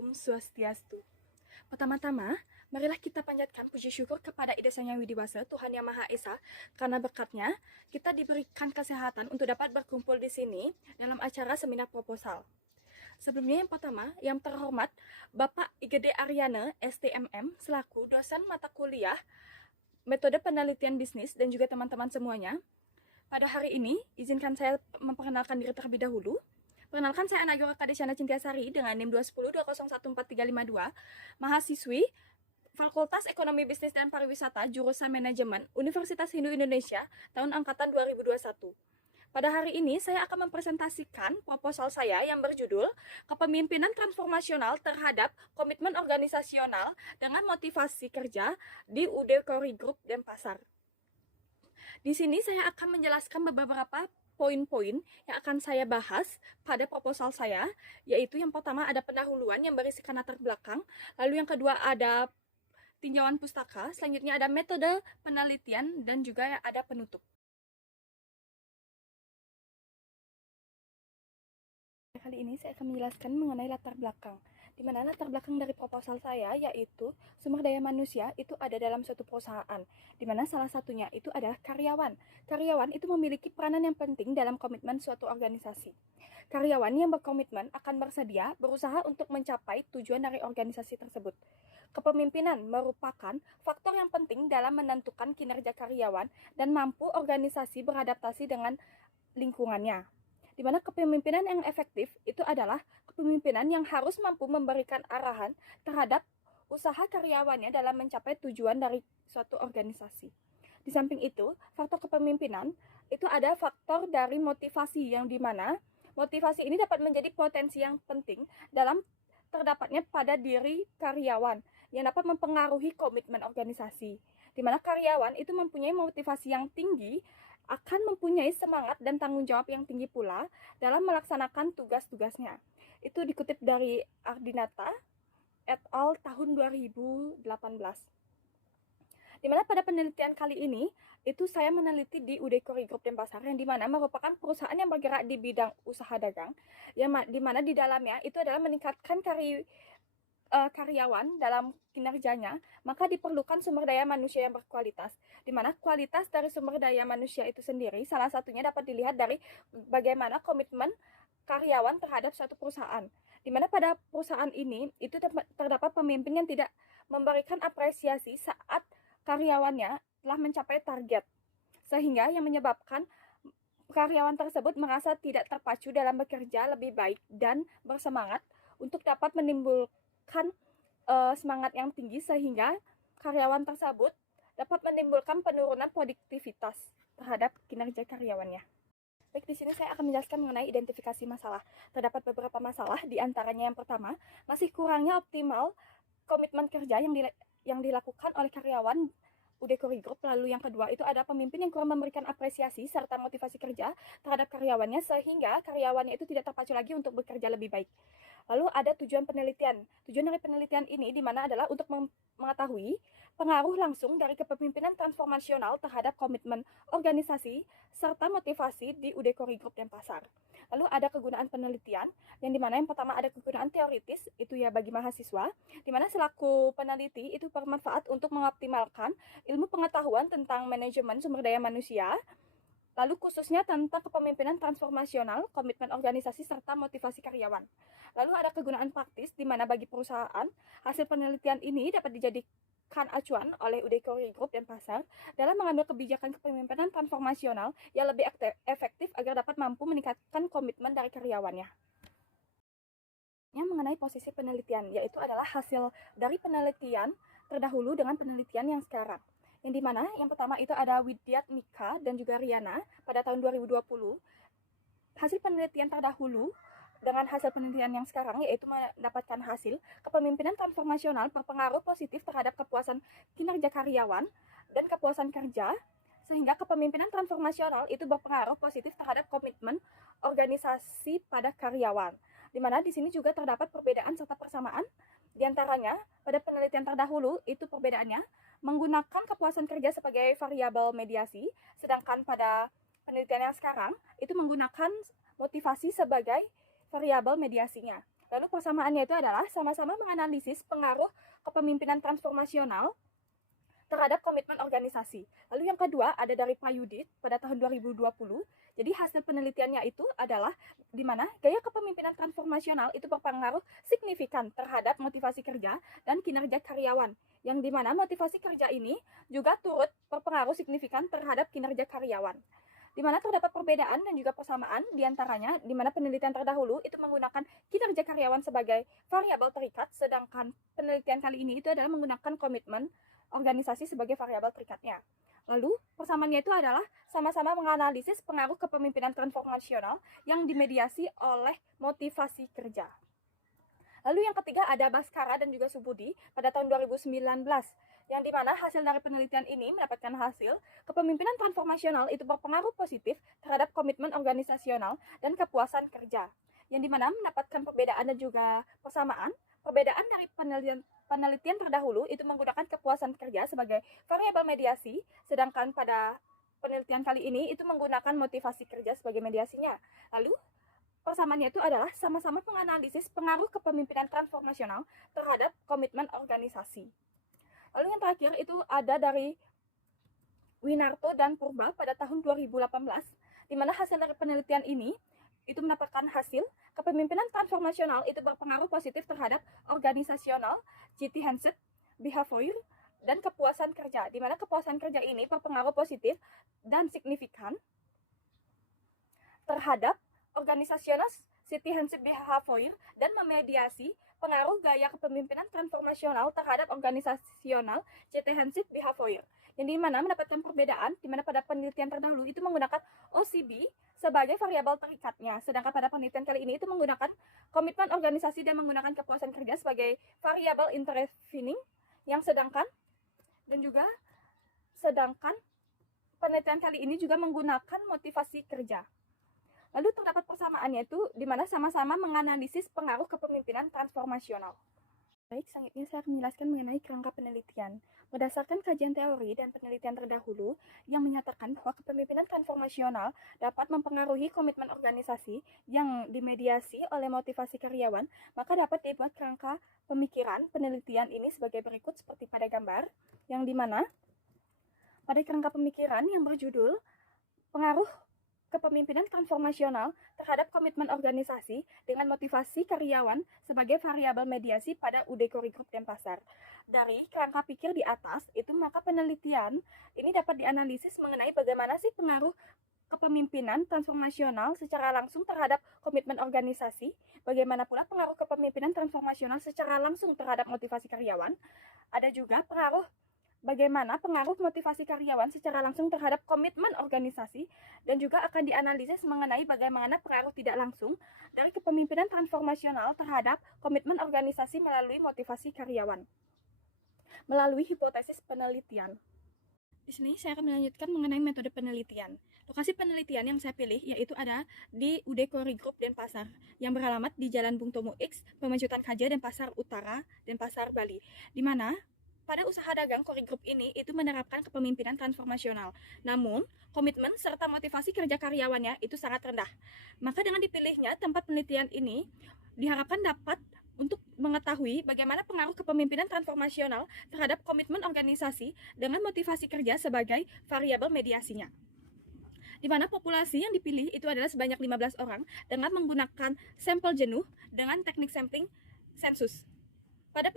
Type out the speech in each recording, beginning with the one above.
Om Swastiastu. Pertama-tama, marilah kita panjatkan puji syukur kepada Ida Sang Yang Widiwasa, Tuhan Yang Maha Esa, karena berkatnya kita diberikan kesehatan untuk dapat berkumpul di sini dalam acara seminar proposal. Sebelumnya yang pertama, yang terhormat Bapak Igede Aryana, STMM, selaku dosen mata kuliah Metode Penelitian Bisnis dan juga teman-teman semuanya. Pada hari ini, izinkan saya memperkenalkan diri terlebih dahulu. Perkenalkan, saya Anagora Kadesyana Cintiasari dengan NIM 210201432, mahasiswi Fakultas Ekonomi Bisnis dan Pariwisata, jurusan Manajemen, Universitas Hindu Indonesia, tahun angkatan 2021. Pada hari ini, saya akan mempresentasikan proposal saya yang berjudul Kepemimpinan Transformasional Terhadap Komitmen Organisasional dengan Motivasi Kerja di UD Kori Group Denpasar. Di sini saya akan menjelaskan beberapa poin-poin yang akan saya bahas pada proposal saya, yaitu yang pertama ada pendahuluan yang berisikan latar belakang, lalu yang kedua ada tinjauan pustaka, selanjutnya ada metode penelitian, dan juga ada penutup. Kali ini saya akan menjelaskan mengenai latar belakang, di mana latar belakang dari proposal saya yaitu sumber daya manusia itu ada dalam suatu perusahaan, di mana salah satunya itu adalah karyawan. Karyawan itu memiliki peranan yang penting dalam komitmen suatu organisasi. Karyawan yang berkomitmen akan bersedia berusaha untuk mencapai tujuan dari organisasi tersebut. Kepemimpinan merupakan faktor yang penting dalam menentukan kinerja karyawan dan mampu organisasi beradaptasi dengan lingkungannya. Di mana kepemimpinan yang efektif itu adalah kepemimpinan yang harus mampu memberikan arahan terhadap usaha karyawannya dalam mencapai tujuan dari suatu organisasi. Di samping itu, faktor kepemimpinan itu ada faktor dari motivasi yang dimana motivasi ini dapat menjadi potensi yang penting dalam terdapatnya pada diri karyawan yang dapat mempengaruhi komitmen organisasi. Di mana karyawan itu mempunyai motivasi yang tinggi akan mempunyai semangat dan tanggung jawab yang tinggi pula dalam melaksanakan tugas-tugasnya. Itu dikutip dari Ardinata et al. Tahun 2018. Dimana pada penelitian kali ini, itu saya meneliti di UD Kori Group Denpasar, yang dimana merupakan perusahaan yang bergerak di bidang usaha dagang, yang dimana di dalamnya itu adalah meningkatkan karyawan dalam kinerjanya, maka diperlukan sumber daya manusia yang berkualitas. Di mana kualitas dari sumber daya manusia itu sendiri salah satunya dapat dilihat dari bagaimana komitmen karyawan terhadap suatu perusahaan. Di mana pada perusahaan ini itu terdapat pemimpin yang tidak memberikan apresiasi saat karyawannya telah mencapai target, sehingga yang menyebabkan karyawan tersebut merasa tidak terpacu dalam bekerja lebih baik dan bersemangat untuk dapat menimbulkan semangat yang tinggi, sehingga karyawan tersebut dapat menimbulkan penurunan produktivitas terhadap kinerja karyawannya. Baik, di sini saya akan menjelaskan mengenai identifikasi masalah. Terdapat beberapa masalah, di antaranya yang pertama, masih kurangnya optimal komitmen kerja yang dilakukan oleh karyawan UD Kori Group. Lalu yang kedua itu ada pemimpin yang kurang memberikan apresiasi serta motivasi kerja terhadap karyawannya, sehingga karyawannya itu tidak terpacu lagi untuk bekerja lebih baik. Lalu ada tujuan penelitian. Tujuan dari penelitian ini dimana adalah untuk mengetahui pengaruh langsung dari kepemimpinan transformasional terhadap komitmen organisasi serta motivasi di UD Kori Group Denpasar. Lalu ada kegunaan penelitian, yang dimana yang pertama ada kegunaan teoritis, itu ya bagi mahasiswa, dimana selaku peneliti itu bermanfaat untuk mengoptimalkan ilmu pengetahuan tentang manajemen sumber daya manusia, lalu khususnya tentang kepemimpinan transformasional, komitmen organisasi, serta motivasi karyawan. Lalu ada kegunaan praktis, di mana bagi perusahaan, hasil penelitian ini dapat dijadikan acuan oleh UD Kori Group Denpasar dalam mengambil kebijakan kepemimpinan transformasional yang lebih efektif agar dapat mampu meningkatkan komitmen dari karyawannya. Yang mengenai posisi penelitian, yaitu adalah hasil dari penelitian terdahulu dengan penelitian yang sekarang. Yang dimana yang pertama itu ada Widyat Mika dan juga Riana pada tahun 2020. Hasil penelitian terdahulu dengan hasil penelitian yang sekarang yaitu mendapatkan hasil kepemimpinan transformasional berpengaruh positif terhadap kepuasan kinerja karyawan dan kepuasan kerja, sehingga kepemimpinan transformasional itu berpengaruh positif terhadap komitmen organisasi pada karyawan. Dimana di sini juga terdapat perbedaan serta persamaan. Di antaranya, pada penelitian terdahulu itu perbedaannya menggunakan kepuasan kerja sebagai variabel mediasi, sedangkan pada penelitian yang sekarang itu menggunakan motivasi sebagai variabel mediasinya. Lalu persamaannya itu adalah sama-sama menganalisis pengaruh kepemimpinan transformasional terhadap komitmen organisasi. Lalu yang kedua ada dari Payudit pada tahun 2020. Jadi hasil penelitiannya itu adalah di mana gaya kepemimpinan transformasional itu berpengaruh signifikan terhadap motivasi kerja dan kinerja karyawan. Yang di mana motivasi kerja ini juga turut berpengaruh signifikan terhadap kinerja karyawan. Di mana terdapat perbedaan dan juga persamaan di antaranya, di mana penelitian terdahulu itu menggunakan kinerja karyawan sebagai variabel terikat, sedangkan penelitian kali ini itu adalah menggunakan komitmen organisasi sebagai variabel terikatnya. Lalu, persamaannya itu adalah sama-sama menganalisis pengaruh kepemimpinan transformasional yang dimediasi oleh motivasi kerja. Lalu yang ketiga ada Baskara dan juga Subudi pada tahun 2019, yang dimana hasil dari penelitian ini mendapatkan hasil kepemimpinan transformasional itu berpengaruh positif terhadap komitmen organisasional dan kepuasan kerja. Yang dimana mendapatkan perbedaan dan juga persamaan. Perbedaan dari penelitian terdahulu itu menggunakan kepuasan kerja sebagai variabel mediasi, sedangkan pada penelitian kali ini itu menggunakan motivasi kerja sebagai mediasinya. Lalu persamaannya itu adalah sama-sama menganalisis pengaruh kepemimpinan transformasional terhadap komitmen organisasi. Lalu yang terakhir itu ada dari Winarto dan Purba pada tahun 2018, di mana hasil dari penelitian ini itu mendapatkan hasil kepemimpinan transformasional itu berpengaruh positif terhadap organisasional, comprehensive behavior, dan kepuasan kerja, di mana kepuasan kerja ini berpengaruh positif dan signifikan terhadap organisasional, comprehensive behavior, dan memediasi pengaruh gaya kepemimpinan transformasional terhadap organisasional, comprehensive behavior. Yang dimana mendapatkan perbedaan, dimana pada penelitian terdahulu itu menggunakan OCB sebagai variabel terikatnya, sedangkan pada penelitian kali ini itu menggunakan komitmen organisasi dan menggunakan kepuasan kerja sebagai variabel intervening, yang sedangkan penelitian kali ini juga menggunakan motivasi kerja. Lalu terdapat persamaannya itu di mana sama-sama menganalisis pengaruh kepemimpinan transformasional. Baik, selanjutnya saya akan menjelaskan mengenai kerangka penelitian. Berdasarkan kajian teori dan penelitian terdahulu yang menyatakan bahwa kepemimpinan transformasional dapat mempengaruhi komitmen organisasi yang dimediasi oleh motivasi karyawan, maka dapat dibuat kerangka pemikiran penelitian ini sebagai berikut seperti pada gambar, yang dimana pada kerangka pemikiran yang berjudul pengaruh kepemimpinan transformasional terhadap komitmen organisasi dengan motivasi karyawan sebagai variabel mediasi pada UD Kori Group Denpasar. Dari kerangka pikir di atas, itu maka penelitian ini dapat dianalisis mengenai bagaimana sih pengaruh kepemimpinan transformasional secara langsung terhadap komitmen organisasi, bagaimana pula pengaruh kepemimpinan transformasional secara langsung terhadap motivasi karyawan, ada juga bagaimana pengaruh motivasi karyawan secara langsung terhadap komitmen organisasi, dan juga akan dianalisis mengenai bagaimana pengaruh tidak langsung dari kepemimpinan transformasional terhadap komitmen organisasi melalui motivasi karyawan. Melalui hipotesis penelitian. Di sini saya akan melanjutkan mengenai metode penelitian. Lokasi penelitian yang saya pilih yaitu ada di UD Kori Group Denpasar yang beralamat di Jalan Bung Tomo X, Pemajutan Kaja, Denpasar Utara, Denpasar, Bali. Di mana pada usaha dagang Kori Group ini itu menerapkan kepemimpinan transformasional. Namun, komitmen serta motivasi kerja karyawannya itu sangat rendah. Maka dengan dipilihnya tempat penelitian ini diharapkan dapat untuk mengetahui bagaimana pengaruh kepemimpinan transformasional terhadap komitmen organisasi dengan motivasi kerja sebagai variabel mediasinya. Di mana populasi yang dipilih itu adalah sebanyak 15 orang dengan menggunakan sampel jenuh dengan teknik sampling sensus. Pada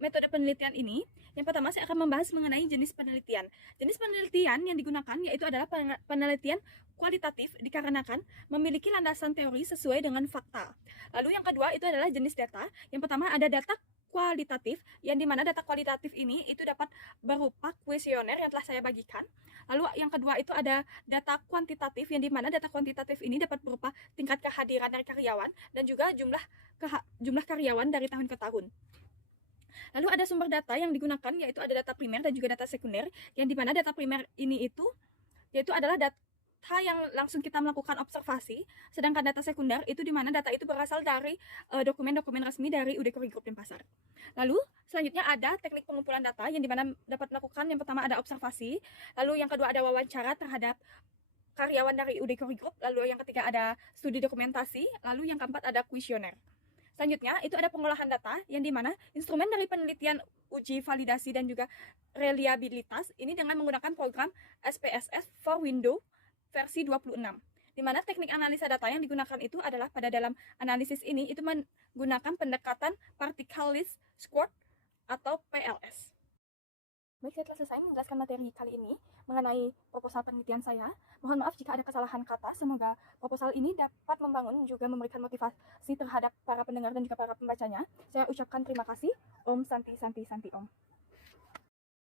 metode penelitian ini, yang pertama saya akan membahas mengenai jenis penelitian. Jenis penelitian yang digunakan yaitu adalah penelitian kualitatif dikarenakan memiliki landasan teori sesuai dengan fakta. Lalu yang kedua itu adalah jenis data. Yang pertama ada data kualitatif, yang dimana data kualitatif ini itu dapat berupa kuesioner yang telah saya bagikan. Lalu yang kedua itu ada data kuantitatif, yang dimana data kuantitatif ini dapat berupa tingkat kehadiran dari karyawan dan juga jumlah karyawan dari tahun ke tahun. Lalu ada sumber data yang digunakan yaitu ada data primer dan juga data sekunder, yang dimana data primer ini yaitu adalah data yang langsung kita melakukan observasi, sedangkan data sekunder itu dimana data itu berasal dari dokumen-dokumen resmi dari UD Kori Group Denpasar. Lalu selanjutnya ada teknik pengumpulan data yang dimana dapat melakukan yang pertama ada observasi, lalu yang kedua ada wawancara terhadap karyawan dari UD Kori Group, lalu yang ketiga ada studi dokumentasi, lalu yang keempat ada kuesioner. Selanjutnya, itu ada pengolahan data, yang dimana instrumen dari penelitian uji validasi dan juga reliabilitas ini dengan menggunakan program SPSS for Windows versi 26. Dimana teknik analisa data yang digunakan itu adalah pada dalam analisis ini itu menggunakan pendekatan particle least squared atau PLS. Baik, saya telah selesai menjelaskan materi kali ini mengenai proposal penelitian saya. Mohon maaf jika ada kesalahan kata. Semoga proposal ini dapat membangun juga memberikan motivasi terhadap para pendengar dan juga para pembacanya. Saya ucapkan terima kasih. Om Santi Santi Santi Om.